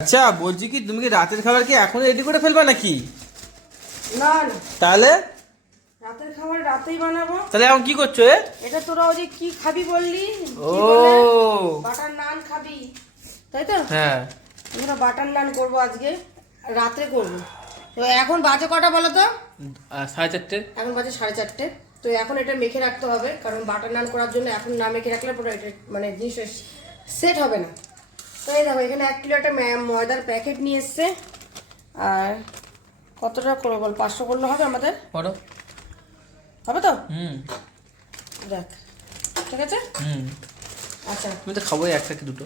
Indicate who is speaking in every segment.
Speaker 1: আচ্ছা বলছি কি তুমি কি রাতের খাবার কি এখন রেডি করে ফেলবা নাকি?
Speaker 2: না না।
Speaker 1: তাহলে?
Speaker 2: রাতের খাবার রাতেই বানাবো।
Speaker 1: তাহলে এখন কি করছ এ?
Speaker 2: এটা তোরা ওই যে কি খাবি বললি?
Speaker 1: ও।
Speaker 2: বাটার নান খাবি। তাই তো?
Speaker 1: হ্যাঁ।
Speaker 2: আমরা বাটার নান করব আজকে রাত্রে করব। তো এখন বাজে কটা বলো তো?
Speaker 1: সাড়ে চারটে।
Speaker 2: এখন বাজে সাড়ে চারটে। তো এখন এটা মেখে রাখতে হবে কারণ বাটার নান করার জন্য এখন না মেখে রাখলে পুরো এটা মানে জিনিস সেট হবে না। তো এই দেখো এখানে এক কিলো একটা ময়দার প্যাকেট নিয়ে এসছে। আর কতটা করব বল? পাঁচশো করলে হবে আমাদের?
Speaker 1: করো।
Speaker 2: হবে তো?
Speaker 1: হুম।
Speaker 2: দেখ ঠিক আছে?
Speaker 1: হুম।
Speaker 2: আচ্ছা।
Speaker 1: তুমি তো খাবোই একটা কি দুটো।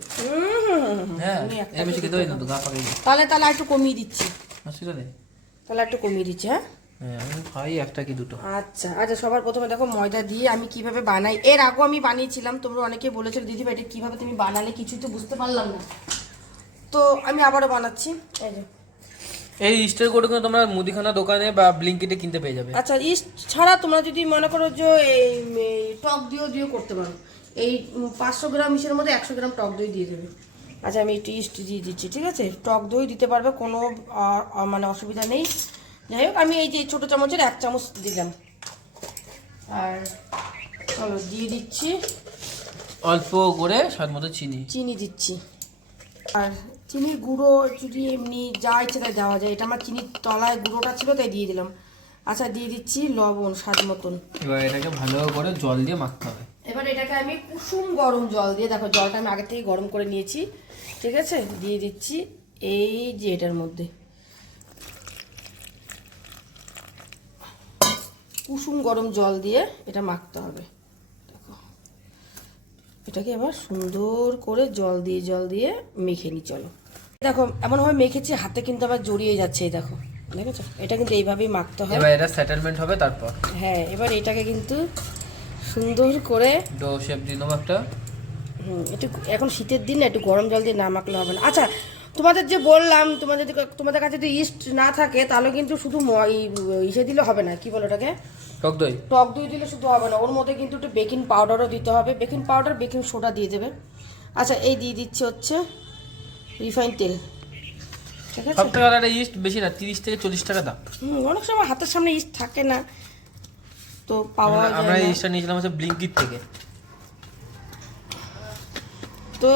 Speaker 1: হ্যাঁ বেশি খেতে হয় না তো গা
Speaker 2: তাহলে তাহলে একটু কমিয়ে দিচ্ছি।
Speaker 1: অসুবিধা নেই।
Speaker 2: তাহলে একটু কমিয়ে দিচ্ছি হ্যাঁ?
Speaker 1: খাই একটা কি দুটো।
Speaker 2: আচ্ছা আচ্ছা সবার প্রথমে দেখো ময়দা দিয়ে আমি কীভাবে বানাই। এর আগেও আমি বানিয়েছিলাম তোমরা অনেকে বলেছিল দিদি ভাই এটা কীভাবে তুমি বানালে? কিছুই তো বুঝতে পারলাম না। তো আমি আবারও বানাচ্ছি। এই যে।
Speaker 1: এই স্টোর কোড কিন্তু তোমরা মুদিখানা দোকানে বা ব্লিঙ্কিটে কিনতে পেয়ে যাবে।
Speaker 2: আচ্ছা ইস্ট ছাড়া তোমরা যদি মনে করো যে এই টক দিয়েও দিয়েও করতে পারো। এই পাঁচশো গ্রাম ইসের মধ্যে একশো গ্রাম টক দই দিয়ে দেবে। আচ্ছা আমি একটু ইস্ট দিয়ে দিচ্ছি ঠিক আছে? টক দই দিতে পারবে কোনো মানে অসুবিধা নেই। যাই হোক আমি এই যে ছোটো চামচের এক চামচ দিলাম। আর চলো দিয়ে দিচ্ছি।
Speaker 1: অল্প করে স্বাদ মতো চিনি।
Speaker 2: চিনি দিচ্ছি। আর চিনির গুঁড়ো যদি এমনি যা ইচ্ছে তাই দেওয়া যায়। এটা আমার চিনির তলায় গুঁড়োটা ছিল তাই দিয়ে দিলাম। আচ্ছা দিয়ে দিচ্ছি লবণ স্বাদ মতন।
Speaker 1: এবার এটাকে ভালো করে জল দিয়ে মাখতে হবে।
Speaker 2: এবার এটাকে আমি কুসুম গরম জল দিয়ে দেখো জলটা আমি আগে থেকে গরম করে নিয়েছি ঠিক আছে? দিয়ে দিচ্ছি এই যে এটার মধ্যে। কুসুম গরম জল দিয়ে এটা মাখতে হবে। দেখো। এটাকে এবার সুন্দর করে জল দিয়ে জল দিয়ে মেখে নি চলো। দেখো এমনভাবে মেখেছি হাতে কিন্তু আবার জড়িয়ে যাচ্ছে এই দেখো। দেখেছ? এটা কিন্তু এইভাবেই মাখতে হয়।
Speaker 1: এবার এটা সেটেলমেন্ট হবে তারপর?
Speaker 2: হ্যাঁ এবার এটাকে কিন্তু সুন্দর করে
Speaker 1: ডো শেপ দিয়ে দেবো একটা।
Speaker 2: হুম একটু এখন শীতের দিন না একটু গরম জল দিয়ে না মাখলে হবে না। আচ্ছা তোমাদের যে বললাম তোমাদের যদি তোমাদের কাছে যদি ইস্ট না থাকে তাহলে কিন্তু শুধু ইসে দিলে হবে না। কি বলো ওটাকে?
Speaker 1: টক দই?
Speaker 2: টক দই দিলে শুধু হবে না। ওর মধ্যে কিন্তু একটু বেকিং পাউডারও দিতে হবে। বেকিং পাউডার বেকিং সোডা দিয়ে দেবে। আচ্ছা এই দিয়ে দিচ্ছে হচ্ছে রিফাইন তেল। ঠিক আছে?
Speaker 1: সব ইস্ট বেশি না তিরিশ থেকে চল্লিশ টাকা দাম।
Speaker 2: অনেক সময় হাতের সামনে ইস্ট থাকে না। তো পাওয়া
Speaker 1: আমরা-। ইস্টটা নিয়েছিলাম হচ্ছে ব্লিঙ্কিট থেকে।
Speaker 2: তো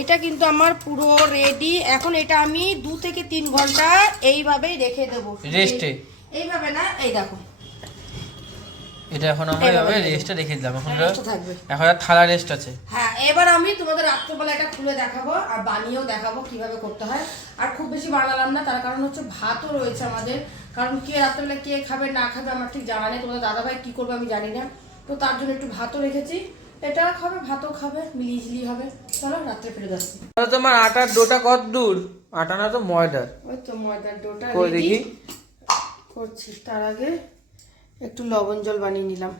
Speaker 2: এটা কিন্তু আমার পুরো রেডি এখন এটা আমি দু থেকে তিন ঘণ্টা এইভাবেই রেখে দেবো।
Speaker 1: রেস্টে
Speaker 2: এইভাবে না? এই দেখো।
Speaker 1: এটা এখন আমরা এভাবে
Speaker 2: রেখে
Speaker 1: রেখে দিলাম। এখন এখন আর থালা রেস্ট আছে।
Speaker 2: হ্যাঁ এবার আমি তোমাদের রাত্রেবেলা এটা খুলে দেখাবো আর বানিয়েও দেখাবো কীভাবে করতে হয়। আর খুব বেশি বানালাম না তার কারণ হচ্ছে ভাতও রয়েছে আমাদের। কারণ কে রাত্রেবেলা কে খাবে না খাবে আমার ঠিক জানা নেই। তোমাদের দাদাভাই কি করবে আমি জানি না। তো তার জন্য একটু ভাতও রেখেছি। এটা খাবে ভাতও খাবে মিলিয়ে ঝিলিয়ে হবে। চলো রাত্রে
Speaker 1: তাহলে তোমার আটার ডোটা কত দূর? আটা না তো ময়দার।
Speaker 2: ওই তো ময়দার ডোটা
Speaker 1: কই দেখি।
Speaker 2: করছি তার আগে একটু লবণ জল বানিয়ে নিলাম।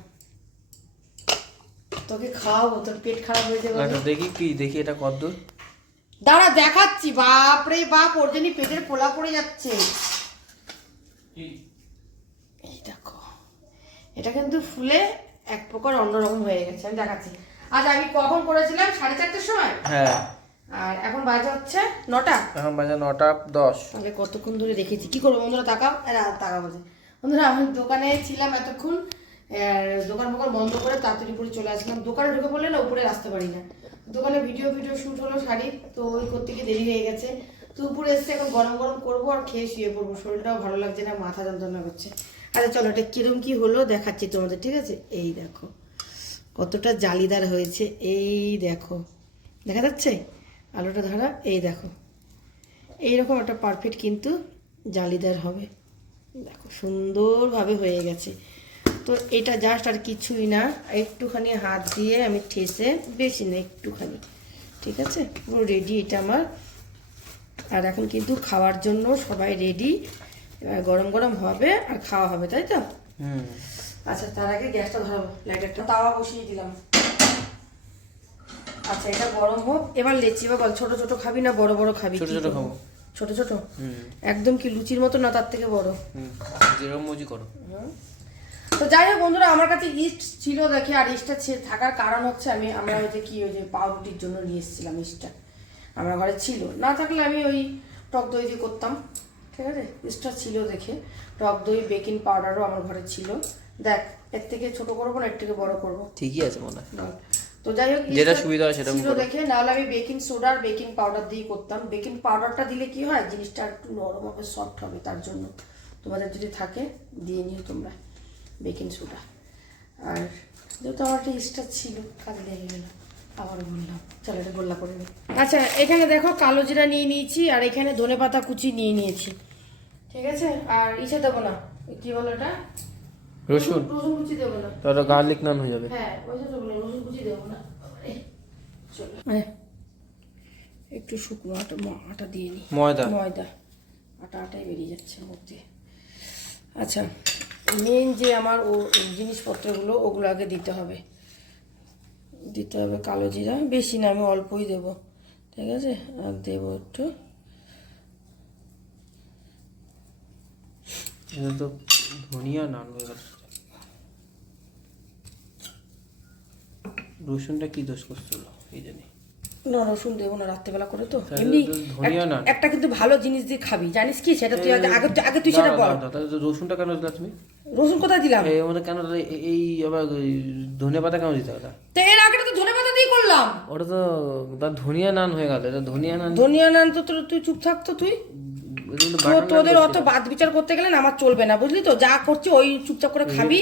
Speaker 2: তোকে খাওয়াবো তোর পেট খারাপ হয়ে যাবে।
Speaker 1: আচ্ছা দেখি কি দেখি এটা কত দূর।
Speaker 2: দাঁড়া দেখাচ্ছি। বাপ রে বাপ ওর জন্য পেটের পোলা পড়ে যাচ্ছে। এই দেখো এটা কিন্তু ফুলে এক প্রকার অন্যরকম হয়ে গেছে। আমি দেখাচ্ছি। আজ আমি কখন করেছিলাম সাড়ে চারটের সময়?
Speaker 1: হ্যাঁ।
Speaker 2: আর এখন বাজে হচ্ছে নটা?
Speaker 1: এখন বাজে নটা দশ।
Speaker 2: তাহলে কতক্ষণ ধরে রেখেছি? কি করব বন্ধুরা তাকাও। তাকাবো যে বন্ধুরা আমি দোকানে ছিলাম এতক্ষণ। দোকান ফোকান বন্ধ করে তাড়াতাড়ি করে চলে আসলাম। দোকানে ঢুকে পড়লে না উপরে আসতে পারি না। দোকানে ভিডিও ভিডিও শ্যুট হলো শাড়ি তো ওই করতে গিয়ে দেরি হয়ে গেছে। তো উপরে এসে এখন গরম গরম করব আর খেয়ে শুয়ে পড়ব। শরীরটাও ভালো লাগছে না মাথা যন্ত্রণা করছে। আচ্ছা চলো, এটা কিরম কি হলো দেখাচ্ছি তোমাদের, ঠিক আছে? এই দেখো, কতটা জালিদার হয়েছে, এই দেখো। দেখা যাচ্ছে? আলোটা ধরা, এই দেখো। এইরকম একটা পারফেক্ট কিন্তু জালিদার হবে। দেখো, সুন্দরভাবে হয়ে গেছে। তো এটা জাস্ট আর কিছুই না, একটুখানি হাত দিয়ে আমি ঠেসে বেশি না, একটুখানি, ঠিক আছে? পুরো রেডি এটা আমার। আর এখন কিন্তু খাওয়ার জন্য সবাই রেডি এবার গরম গরম হবে আর খাওয়া হবে তাই তো?
Speaker 1: হুম।
Speaker 2: আচ্ছা তার আগে গ্যাসটা ধরাবো লাইটারটা তাওয়া বসিয়ে দিলাম। আচ্ছা এটা গরম হোক। এবার লেচি বা বল ছোট ছোট খাবি না বড় বড় খাবি?
Speaker 1: ছোট ছোট খাব।
Speaker 2: ছোট ছোট?
Speaker 1: হুম।
Speaker 2: একদম কি লুচির মতো না তার থেকে বড়?
Speaker 1: যেরকম মুজি করো।
Speaker 2: তো যাই হোক বন্ধুরা আমার কাছে ইস্ট ছিল দেখে আর ইস্টটা থাকার কারণ হচ্ছে আমি আমরা ওই যে কি ওই যে পাউরুটির জন্য নিয়ে এসেছিলাম ইস্টটা। আমার ঘরে ছিল। না থাকলে আমি ওই টক দই দিয়ে করতাম। ঠিক আছে? এক্সট্রা ছিল দেখে। টক দই বেকিং পাউডারও আমার ঘরে ছিল। দেখ এর থেকে ছোট করব না এর থেকে বড় করব?
Speaker 1: ঠিকই আছে মনে হয়।
Speaker 2: তো যাই হোক
Speaker 1: যেটা সুবিধা হয় সেটা
Speaker 2: ছিল দেখে নাহলে আমি বেকিং সোডা আর বেকিং পাউডার দিয়ে করতাম। বেকিং পাউডারটা দিলে কি হয়? জিনিসটা একটু নরম হবে সফট হবে তার জন্য। তোমাদের যদি থাকে দিয়ে নিও তোমরা বেকিং সোডা আর যেহেতু আমার একটা ইস্টার ছিল কাজে লেগে গেল। আবার বললাম। চলো এটা গোল্লা করে নিই আচ্ছা এখানে দেখো কালো জিরা নিয়ে নিয়েছি আর এখানে ধনে পাতা কুচি নিয়ে নিয়েছি। ঠিক আছে? আর ইসে দেবো না। কি বলো এটা
Speaker 1: রসুন।
Speaker 2: রসুন কুচি দেবো না।
Speaker 1: তাহলে গার্লিক নান হয়ে যাবে।
Speaker 2: হ্যাঁ ওই জন্য বললাম রসুন কুচি দেবো না। চলো। একটু শুকনো আটা ম- আটা দিয়ে নিই
Speaker 1: ময়দা।
Speaker 2: ময়দা। আটা আটাই বেরিয়ে যাচ্ছে মুখ দিয়ে আচ্ছা মেন যে আমার ও জিনিসপত্রগুলো ওগুলো আগে দিতে হবে। দিতে হবে কালো জিরা। বেশি না আমি অল্পই দেবো। ঠিক আছে? আর দেবো একটু।
Speaker 1: এটা তো ধনিয়া নান রসুনটা কি দোষ করছিল? এই জানি।
Speaker 2: না রসুন দেবো না রাত্রেবেলা করে তো। এমনি। একটা কিন্তু ভালো জিনিস দিয়ে খাবি। জানিস কি? সেটা তুই আগে আগে তুই সেটা বল।
Speaker 1: রসুনটা কেন তুমি?
Speaker 2: রসুন কোথায় দিলাম?
Speaker 1: এর মধ্যে কেন এই আবার ধনে পাতা কেন দিতে ওটা?
Speaker 2: তো এর আগে তো ধনে পাতা দিয়ে করলাম।
Speaker 1: ওটা তো তার ধনিয়া নান হয়ে গেল এটা ধনিয়া নান
Speaker 2: ধনিয়া নান তো তোর তুই চুপ থাকতো তুই। তো তোদের অত বাদ বিচার করতে গেলে না আমার চলবে না বুঝলি তো? যা করছি ওই চুপচাপ করে খাবি।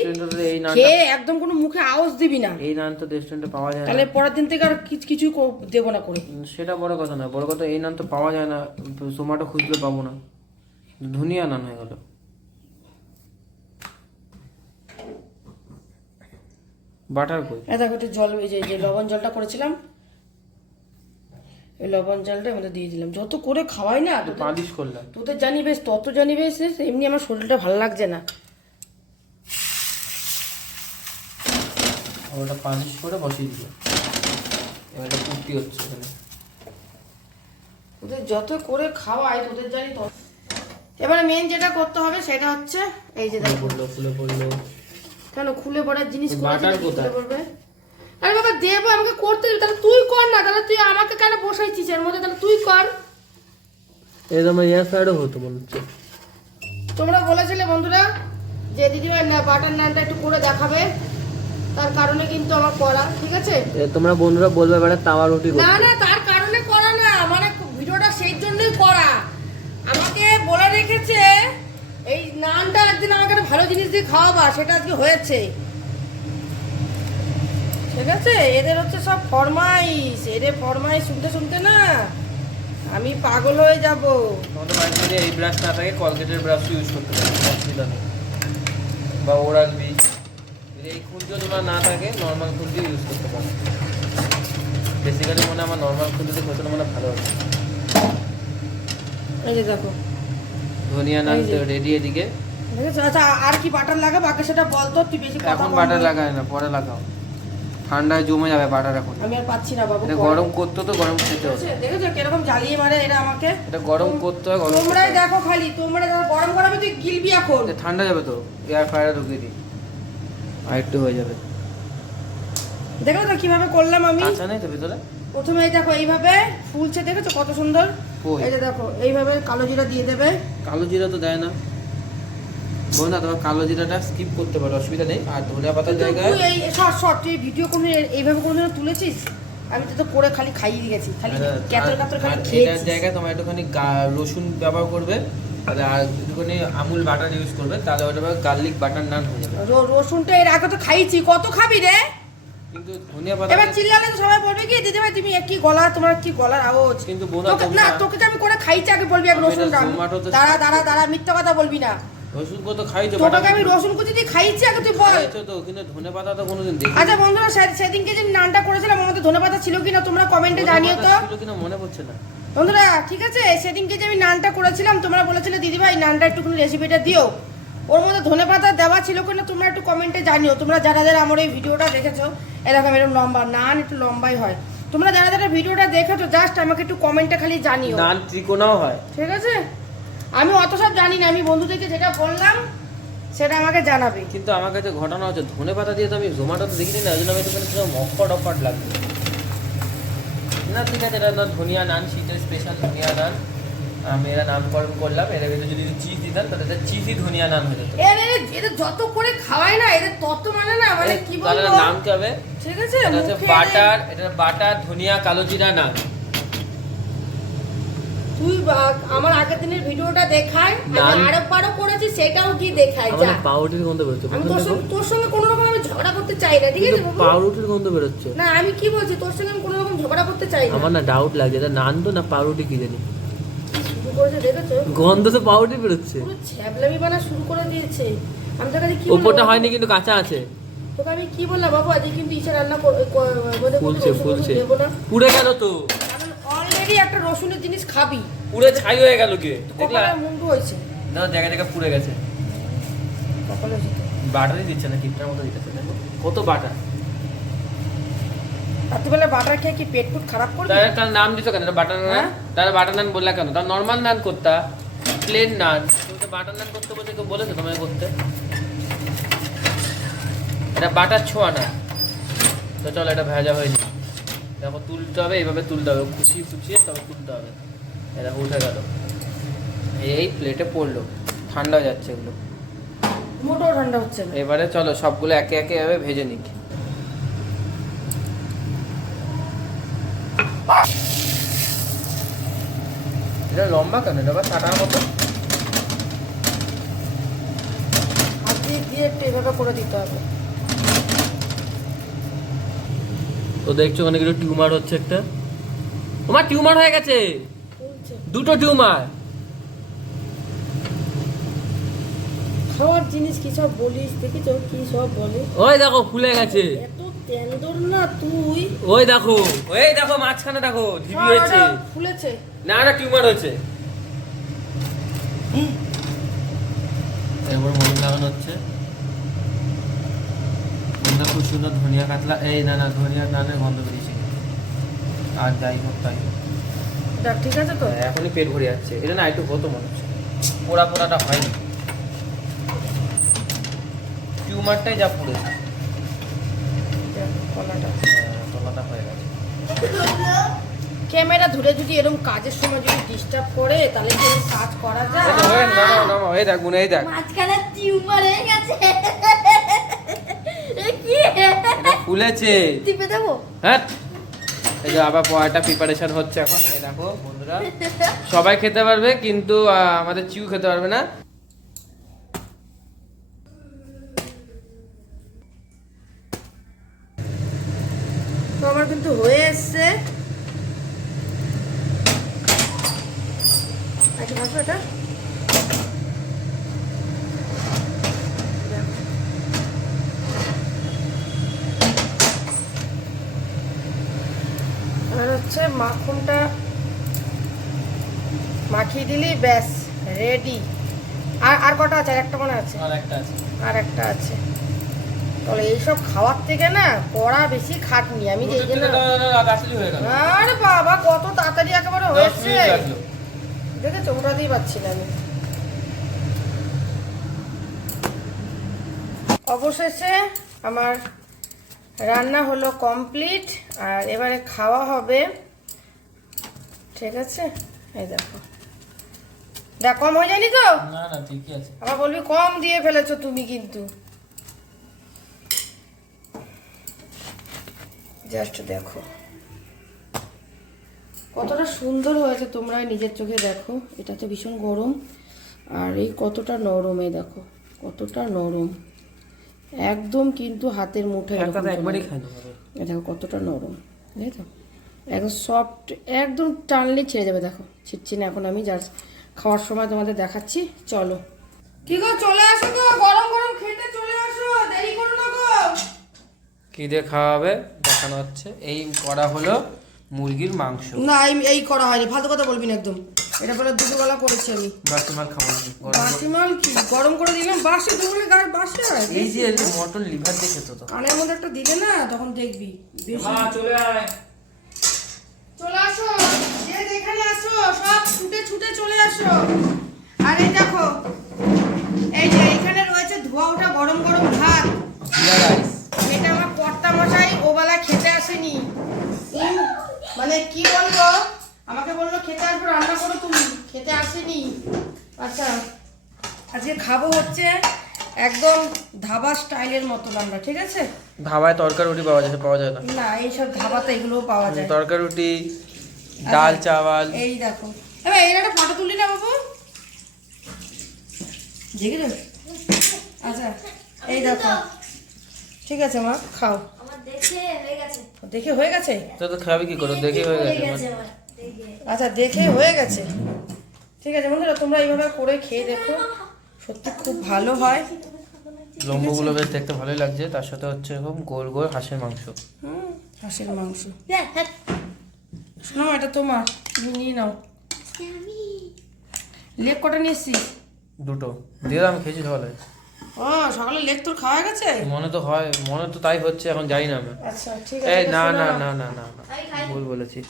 Speaker 1: এই
Speaker 2: খেয়ে একদম কোনো মুখে আওয়াজ দিবি না।
Speaker 1: এই নান তো রেস্টুরেন্টে পাওয়া যায়
Speaker 2: তাহলে পরের দিন থেকে আর কিছু কিছুই দেবো না করে।
Speaker 1: সেটা বড় কথা না বড় কথা এই নান তো পাওয়া যায় না জোম্যাটো খুঁজলে পাবো না। ধনিয়া নান হয়ে গেল। বাটার কই?
Speaker 2: এই দেখো একটু জল এই যে যে লবণ জলটা করেছিলাম এই লবণ জলটা মধ্যে দিয়ে দিলাম। যত করে খাওয়াই না তোদের-
Speaker 1: পালিশ করলাম।
Speaker 2: তোদের জানি বেশ তত জানি বেশ এমনি আমার শরীরটা ভালো লাগছে না।
Speaker 1: ওটা পালিশ করে বসিয়ে দিল এবার এটা কুর্তি হচ্ছে এখানে।
Speaker 2: তোদের যত করে খাওয়াই তোদের জানি তত এবারে মেন যেটা করতে হবে সেটা হচ্ছে এই যে দেখো।
Speaker 1: পড়ল ফুলে পড়ল।
Speaker 2: কেন খুলে পড়ার জিনিস? খুলে পড়বে? আরে বাবা দেবো আমাকে করতে দিবি তাহলে তুই কর না তাহলে তুই আমাকে কেন বসাইছিস এর মধ্যে? তাহলে তুই কর।
Speaker 1: এই আমার ইয়ার সাইডও হতো মনে হচ্ছে।
Speaker 2: তোমরা বলেছিলে বন্ধুরা যে দিদিভাই না বাটার নানটা একটু করে দেখাবে। তার কারণে কিন্তু আমার করা ঠিক আছে?
Speaker 1: তোমরা বন্ধুরা বলবে বেড়া তাওয়া রুটি
Speaker 2: না না তার কারণে করা না মানে ভিডিওটা সেই জন্যই করা আমাকে বলে রেখেছে এই নানটা একদিন আমাকে একটা ভালো জিনিস দিয়ে খাওয়াবা সেটা আজকে হয়েছে। ঠিক আছে? এদের হচ্ছে সব ফরমাইশ এদের ফরমাইশ শুনতে শুনতে না আমি পাগল হয়ে যাব।
Speaker 1: তোমাদের বাড়িতে যদি এই ব্রাশ না থাকে কলগেটের ব্রাশ ইউজ করতে পারো অসুবিধা নেই। বা ওরাল বি যদি এই খুঁজো তোমার না থাকে নর্মাল খুঁজে ইউজ করতে পারো। বেসিক্যালি মনে হয় আমার নর্মাল খুঁজে করতে মনে ভালো হবে।
Speaker 2: এই যে দেখো
Speaker 1: ধনিয়া নান
Speaker 2: যে।
Speaker 1: রেডি এদিকে।
Speaker 2: আচ্ছা আর কি বাটার লাগে? বাকি সেটা বল তো তুই বেশি কথা
Speaker 1: এখন বাটার লাগায় না পরে লাগাও। ঠান্ডায় জমে যাবে বাটার এখন।
Speaker 2: আমি আর পাচ্ছি না বাবু
Speaker 1: এটা গরম করতে তো গরম খেতে হবে।
Speaker 2: দেখেছ? কীরকম জ্বালিয়ে মারে এরা আমাকে?
Speaker 1: এটা গরম করতে হয় গরম
Speaker 2: তোমরাই দেখো খালি তোমরা যখন গরম গরমে তুই গিলবি এখন।
Speaker 1: ঠান্ডা যাবে তো এয়ার ফ্রায়ারে ঢুকিয়ে দিই। আর একটু হয়ে যাবে।
Speaker 2: দেখো তো কীভাবে করলাম আমি?
Speaker 1: কাঁচা নেই তো ভিতরে?
Speaker 2: প্রথমে এই দেখো এইভাবে ফুলছে দেখেছ কত সুন্দর? এই যে দেখো এইভাবে কালো জিরা দিয়ে দেবে।
Speaker 1: কালো জিরা তো দেয় না। বন্ধু তোমার কালো জিরাটা স্কিপ করতে পারো অসুবিধা নেই। আর ধনিয়া পাতার জায়গায়
Speaker 2: এই শর্ট শর্ট তুই ভিডিও কোনো এইভাবে কোনো তুলেছিস? আমি তো তো করে খালি খাইয়ে গেছি। খালি ক্যাতর ক্যাতর খালি
Speaker 1: আর এটার জায়গায় তোমার একটুখানি গা- রসুন ব্যবহার করবে। আর একটুখানি আমুল বাটার ইউজ করবে। তাহলে ওটা গার্লিক বাটার নান হয়ে যাবে।
Speaker 2: রসুনটা এর আগে তো খাইছি। কত খাবি রে?
Speaker 1: কিন্তু ধনিয়া পাতা
Speaker 2: এবার চিল্লালে তো সবাই বলবে কি দিদি তুমি কি গলা তোমার কি গলার আওয়াজ?
Speaker 1: কিন্তু বোনা
Speaker 2: না তোকে আমি করে খাইছি আগে বলবি
Speaker 1: আমি
Speaker 2: রসুন
Speaker 1: এটা
Speaker 2: দাঁড়া দাঁড়া দাঁড়া মিথ্যা কথা বলবি না।
Speaker 1: রসুন কত খাইছো?
Speaker 2: তোটাকে আমি রসুন কুচি দিয়ে খাইছি আগে তুই বল।
Speaker 1: খাইছো তো কিন্তু ধনে পাতা তো কোনোদিন দেখি
Speaker 2: আচ্ছা বন্ধুরা সেদিনকে যে নানটা করেছিলাম আমাদের ধনেপাতা ছিল কিনা তোমরা কমেন্টে জানিও তো।
Speaker 1: ছিল কিনা মনে পড়ছে না।
Speaker 2: বন্ধুরা ঠিক আছে? সেদিনকে যে আমি নানটা করেছিলাম তোমরা বলেছিলে দিদি ভাই নানটা একটুখানি রেসিপিটা দিও। ওর মধ্যে ধনেপাতা দেওয়া ছিল কিনা তোমরা একটু কমেন্টে জানিও। তোমরা যারা যারা আমার এই ভিডিওটা দেখেছ এরকম এরকম লম্বা নান একটু লম্বাই হয়। তোমরা যারা যারা ভিডিওটা দেখেছ জাস্ট আমাকে একটু কমেন্টে খালি জানিও।
Speaker 1: নান ত্রিকোণাও হয়।
Speaker 2: ঠিক আছে? আমি অত সব জানি না আমি বন্ধুদেরকে যেটা বললাম সেটা আমাকে জানাবে।
Speaker 1: কিন্তু আমার কাছে ঘটনা হচ্ছে ধনে পাতা দিয়ে তো আমি জোম্যাটো তো দেখিনি না ওই জন্য আমি একটুখানি পুরো মকট অকট লাগবে। না ঠিক আছে এটা ধনিয়া নান শীতের স্পেশাল ধনিয়া নান। আমি এরা নামকরণ করলাম। এর ভিতরে যদি চিজ দিতাম তাহলে এটা চিজই ধনিয়া নান হয়ে যেত।
Speaker 2: এদের যত করে খাওয়াই না এদের তত মানে না মানে কি
Speaker 1: তাহলে নাম কি হবে?
Speaker 2: ঠিক আছে
Speaker 1: এটা হচ্ছে বাটার এটা বাটার ধনিয়া কালো জিরা নান
Speaker 2: তুই আমার আগের দিনের ভিডিওটা দেখাই আমি করেছি সেটাও কি দেখাই যা।
Speaker 1: পাউরুটির গন্ধ বেরোচ্ছে।
Speaker 2: আমি তোর সঙ্গে তোর সঙ্গে কোনো রকম আমি ঝগড়া করতে চাই না ঠিক আছে?
Speaker 1: পাউরুটির গন্ধ বেরোচ্ছে।
Speaker 2: না আমি কি বলছি তোর সঙ্গে আমি কোনো রকম ঝগড়া করতে চাই না।
Speaker 1: আমার না ডাউট লাগছে এটা নান তো না পাউরুটি কি জানি।
Speaker 2: শুরু করেছে দেখেছ?
Speaker 1: গন্ধ তো পাউরুটি বেরোচ্ছে।
Speaker 2: পুরো ছ্যাবলামি বানা শুরু করে দিয়েছে। আমি তোর কাছে কি
Speaker 1: ওপরটা হয়নি কিন্তু কাঁচা আছে।
Speaker 2: তোকে আমি কি বললাম বাবু? আজকে কিন্তু ইচ্ছা রান্না কর- কোনো
Speaker 1: ফুলছে ফুলছে। পুড়ে গেল তো।
Speaker 2: অলরেডি একটা রসুনের জিনিস খাবি।
Speaker 1: পুড়ে ছাই হয়ে গেল কে দেখলা?
Speaker 2: মুন্ডু হয়েছে।
Speaker 1: না জায়গা জায়গা পুড়ে গেছে। বাটারই দিচ্ছে না কিপটার মতো দিতেছে কত বাটার।
Speaker 2: রাত্রিবেলা বাটার খেয়ে কি পেট ফুট খারাপ করবি?
Speaker 1: তার তার নাম দিছো কেন? বাটার নান
Speaker 2: হ্যাঁ?
Speaker 1: তার বাটার নান বললা কেন? তার নর্মাল নান করতা প্লেন নান। তুমি তো বাটার নান করতে বলতে কেউ বলেছ তোমায় করতে? এটা বাটার ছোঁয়া না। তো চলো এটা ভেজা হয়নি। দেখো তুলতে হবে এইভাবে তুলতে হবে। খুশিয়ে খুশিয়ে তবে তুলতে হবে। এটা উঠে গেল। এই প্লেটে পড়ল। ঠান্ডা হয়ে যাচ্ছে এগুলো।
Speaker 2: মোটেও ঠান্ডা হচ্ছে না।
Speaker 1: এবারে চলো সবগুলো একে একে এভাবে ভেজে নিক। এটা লম্বা কেন? এটা কাটার মতো?
Speaker 2: হাত দিয়ে দিয়ে একটু এভাবে করে দিতে হবে।
Speaker 1: তো দেখছ ওখানে কিছু টিউমার হচ্ছে একটা। তোমার টিউমার হয়ে গেছে। দুটো টিউমার।
Speaker 2: খাওয়ার জিনিস কি সব বলিস? দেখিছো? কি সব বলে?
Speaker 1: ওই দেখো ফুলে গেছে।
Speaker 2: এত তেন্দর না তুই?
Speaker 1: ওই দেখো ওই দেখো মাঝখানে দেখো ঢিবি হয়েছে।
Speaker 2: ফুলেছে।
Speaker 1: না না টিউমার হয়েছে। এবার মন লাগানো হচ্ছে। গন্ধ খুব সুন্দর ধনিয়া কাতলা এই না না ধনিয়া নানের গন্ধ বেরিয়েছে আর যাই হোক তাই।
Speaker 2: দেখ ঠিক আছে তো?
Speaker 1: হ্যাঁ, এখনই পেট ভরে যাচ্ছে। এটা না একটু হতো মনে হচ্ছে। পোড়া পোড়াটা হয়নি। টিউমারটাই যা পড়েছে।
Speaker 2: দেখ, কলাটা
Speaker 1: হ্যাঁ, গেছে।
Speaker 2: ক্যামেরা ধরে যদি এরকম কাজের সময় যদি ডিস্টার্ব করে তাহলে কি কাজ করা যায়?
Speaker 1: এই তো, এই দেখ গুনে এই দেখ।
Speaker 3: মাঝখানে টিউমার হয়ে গেছে। এ কি?
Speaker 1: ফুলেছে।
Speaker 3: টিপে দেবো?
Speaker 1: হ্যাঁ। এই যে আবার পড়াটা প্রিপারেশন হচ্ছে এখন এই দেখো বন্ধুরা। সবাই খেতে পারবে কিন্তু আমাদের চিউ খেতে পারবে না
Speaker 2: তো আমার কিন্তু হয়ে এসছে আচ্ছা ভাসো এটা দেখো। আর হচ্ছে মাখনটা মাখিয়ে দিলেই ব্যাস রেডি আর আর কটা আছে? আর একটা মনে আছে?
Speaker 1: আর একটা আছে।
Speaker 2: আর একটা আছে। তাহলে এইসব খাওয়ার থেকে না পড়া বেশি খাটনি। আমি যে
Speaker 1: হয়ে
Speaker 2: আরে বাবা কত তাড়াতাড়ি একেবারে হয়েছে।
Speaker 1: লাগল।
Speaker 2: দেখেছ? ওটাতেই পাচ্ছি না আমি। অবশেষে আমার রান্না হলো কমপ্লিট আর এবারে খাওয়া হবে ঠিক আছে? এই দেখো। দেখ কম হয়ে যায়নি তো?
Speaker 1: না না ঠিকই আছে।
Speaker 2: আবার বলবি কম দিয়ে ফেলেছো তুমি কিন্তু। জাস্ট দেখো। কতটা সুন্দর হয়েছে তোমরা নিজের চোখে দেখো। এটা তো ভীষণ গরম। আর এই কতটা নরম এই দেখো। কতটা নরম। একদম কিন্তু হাতের মুঠে
Speaker 1: একবারই খাই
Speaker 2: দেখো কতটা নরম তাই তো একদম সফট একদম টানলে ছেড়ে যাবে দেখো। ছিটছি না এখন আমি জাস্ট খাওয়ার সময় তোমাদের দেখাচ্ছি চলো। কি গো চলে আসো গো গরম গরম খেতে চলে আসো দেরি করো না গো।
Speaker 1: কি দিয়ে খাওয়া হবে দেখানো হচ্ছে। এই করা হলো মুরগির মাংস।
Speaker 2: না এই- এই করা হয়নি ফালতু কথা বলবি না একদম। এটা পরে দুপুরবেলা করেছি আমি।
Speaker 1: বাকি মাল খাব না।
Speaker 2: বাসি মাল কি? গরম করে দিলাম বাসি দুপুরে গায়ে বাসি হয়
Speaker 1: এই যে মটন লিভার দিয়ে খেতো তো?
Speaker 2: কানের মধ্যে একটা দিলে না তখন দেখবি বেশি
Speaker 1: চলে আয়।
Speaker 2: চলে আসো যে যেখানে আসো সব ছুটে ছুটে চলে আসো। আর এই দেখো এই যে এখানে রয়েছে ধোয়া ওঠা গরম গরম ভাত। এটা আমার কর্তা মশাই ওবেলা খেতে আসেনি। মানে মানে কি বলব? আমাকে বলল খেতে আসব রান্না করো তুমি। খেতে আসেনি। আচ্ছা আজকে খাব হচ্ছে একদম ধাবা স্টাইলের মতো রান্না ঠিক আছে?
Speaker 1: ধাবায় তরকারি রুটি পাওয়া যায় পাওয়া যায় না?
Speaker 2: না এইসব ধাবাতে এগুলোও পাওয়া যায়।
Speaker 1: তরকারি রুটি ডাল চাওয়াল।
Speaker 2: এই দেখো। এবার এর একটা ফটো তুলি না বাবু? দেখে রে আচ্ছা এই দেখো। ঠিক আছে মা খাও।
Speaker 3: আমার দেখে হয়ে গেছে।
Speaker 2: দেখে হয়ে গেছে?
Speaker 1: তো তো খাবি কি করে? দেখে হয়ে গেছে মানে।
Speaker 2: আচ্ছা দেখে হয়ে গেছে। ঠিক আছে বন্ধুরা তোমরা এইভাবে করে খেয়ে দেখো। সত্যি খুব ভালো হয়।
Speaker 1: লম্বগুলো বেশ দেখতে ভালোই লাগছে। তার সাথে হচ্ছে এরকম গোল গোল হাঁসের মাংস।
Speaker 2: হুম হাঁসের মাংস। শোনো এটা তোমার। তুমি নিয়ে নাও। লেগ কটা নিয়েছি
Speaker 1: দুটো। দিয়ে আমি খেয়েছি সকালে।
Speaker 2: ও সকালে লেগ তোর খাওয়া গেছে?
Speaker 1: মনে তো হয় মনে তো তাই হচ্ছে এখন জানি না আমি।
Speaker 2: আচ্ছা ঠিক
Speaker 1: এই
Speaker 2: আছে
Speaker 1: না না না। না না না ভুল বলেছি।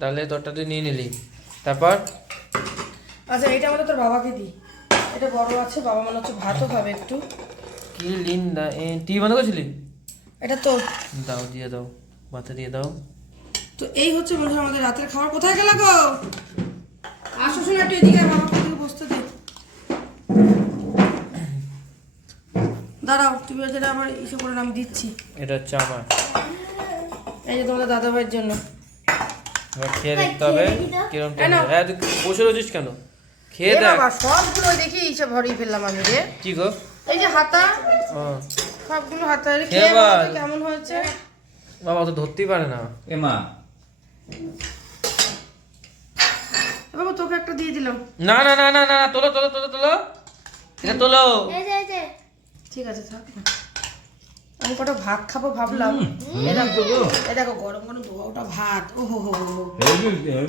Speaker 1: তাহলে তোরটা তুই নিয়ে নিলি। তারপর?
Speaker 2: আচ্ছা এটা আমাদের তোর বাবাকে দি। এটা বড় আছে বাবা মনে হচ্ছে ভাতও খাবে একটু।
Speaker 1: কি লিন দা টিভি বন্ধ করেছিলি?
Speaker 2: এটা তো
Speaker 1: দাও দিয়ে দাও ভাতে দিয়ে দাও।
Speaker 2: তো এই হচ্ছে বন্ধুরা আমাদের রাতের খাবার। কোথায় গেল গো? আসো শোনো একটু এদিকে বাবাকে এদিকে বসতে দে। দাঁড়াও তুমি যেটা আমার ইসে করে আমি দিচ্ছি।
Speaker 1: এটা হচ্ছে আমার।
Speaker 2: এই যে তোমাদের দাদা ভাইয়ের জন্য।
Speaker 1: এবার খেয়ে দেখতে হবে কিরম হ্যাঁ। তুই বসে রয়েছিস কেন? খেয়ে দেখ।
Speaker 2: বাবা সবগুলো দেখি ইসে ভরিয়ে ফেললাম আমি রে।
Speaker 1: কি গো?
Speaker 2: এই যে হাতা। সবগুলো হাতা। রে
Speaker 1: খেয়ে।
Speaker 2: কেমন হয়েছে?
Speaker 1: বাবা তো ধরতেই পারে না।
Speaker 2: এ বাবা তোকে একটা দিয়ে দিলাম।
Speaker 1: না না না না না তোলো তোলো তোলো তোলো। এটা তোলো।
Speaker 3: এই যে এই যে।
Speaker 2: ঠিক আছে থাক না। আমি কটা ভাত খাব ভাবলাম। এ দেখো এ গরম গরম ওটা ভাত। ও হো হো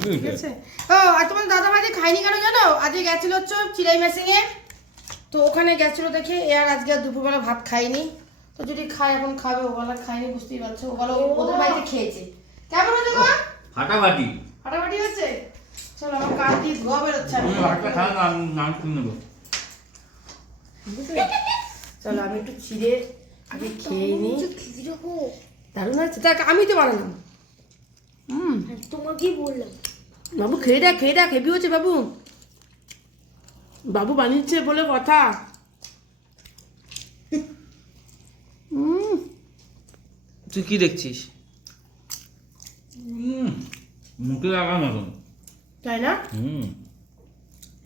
Speaker 2: ঠিক আছে। ও আর তোমার দাদা ভাই খাইনি কেন জানো? আজকে গেছিল হচ্ছে চিরাই তো ওখানে গেছিল দেখে এ আর আজকে আর দুপুরবেলা ভাত খাইনি তো যদি খায় এখন খাবে ওবেলা খাইনি বুঝতেই পারছ। ও- ওদের বাড়িতে খেয়েছে। কেমন হয়েছে মা
Speaker 4: ফাটাফাটি।
Speaker 2: ফাটাফাটি হচ্ছে চলো আমার কান দিয়ে ধোয়া বেরোচ্ছে। আমি
Speaker 4: ভাতটা খাও না নাম শুনে নেব।
Speaker 2: চলো আমি একটু চিড়ে আগে খেয়ে
Speaker 3: কীরকম
Speaker 2: দারুণ হচ্ছে দেখ আমি তো বানালাম। হুম।
Speaker 3: তোমাকেই বললাম।
Speaker 2: বাবু খেয়ে দেখ খেয়ে দেখ হেভি হচ্ছে বাবু। বাবু বানিয়েছে বলে কথা। হুম।
Speaker 1: তুই কি দেখছিস?
Speaker 4: হুম। মুখে লাগাম এখন।
Speaker 2: তাই না?
Speaker 4: হুম।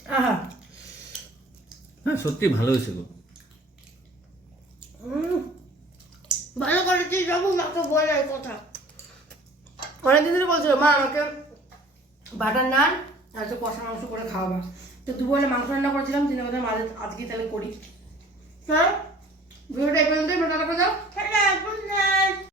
Speaker 2: আহা।
Speaker 4: হ্যাঁ সত্যি ভালো হয়েছে গো।
Speaker 3: তুই যখন মাকে
Speaker 2: অনেকদিন ধরে বলছিল, মা, আমাকে বাটার নান আর তো কষা মাংস করে খাওয়াবা। তো দুপুরে মাংস রান্না করেছিলাম চিন্তা কথা মাঝে আজকে তাহলে করি। হ্যাঁ? ভিডিওটা এই পর্যন্তই ভালো থাকো যাও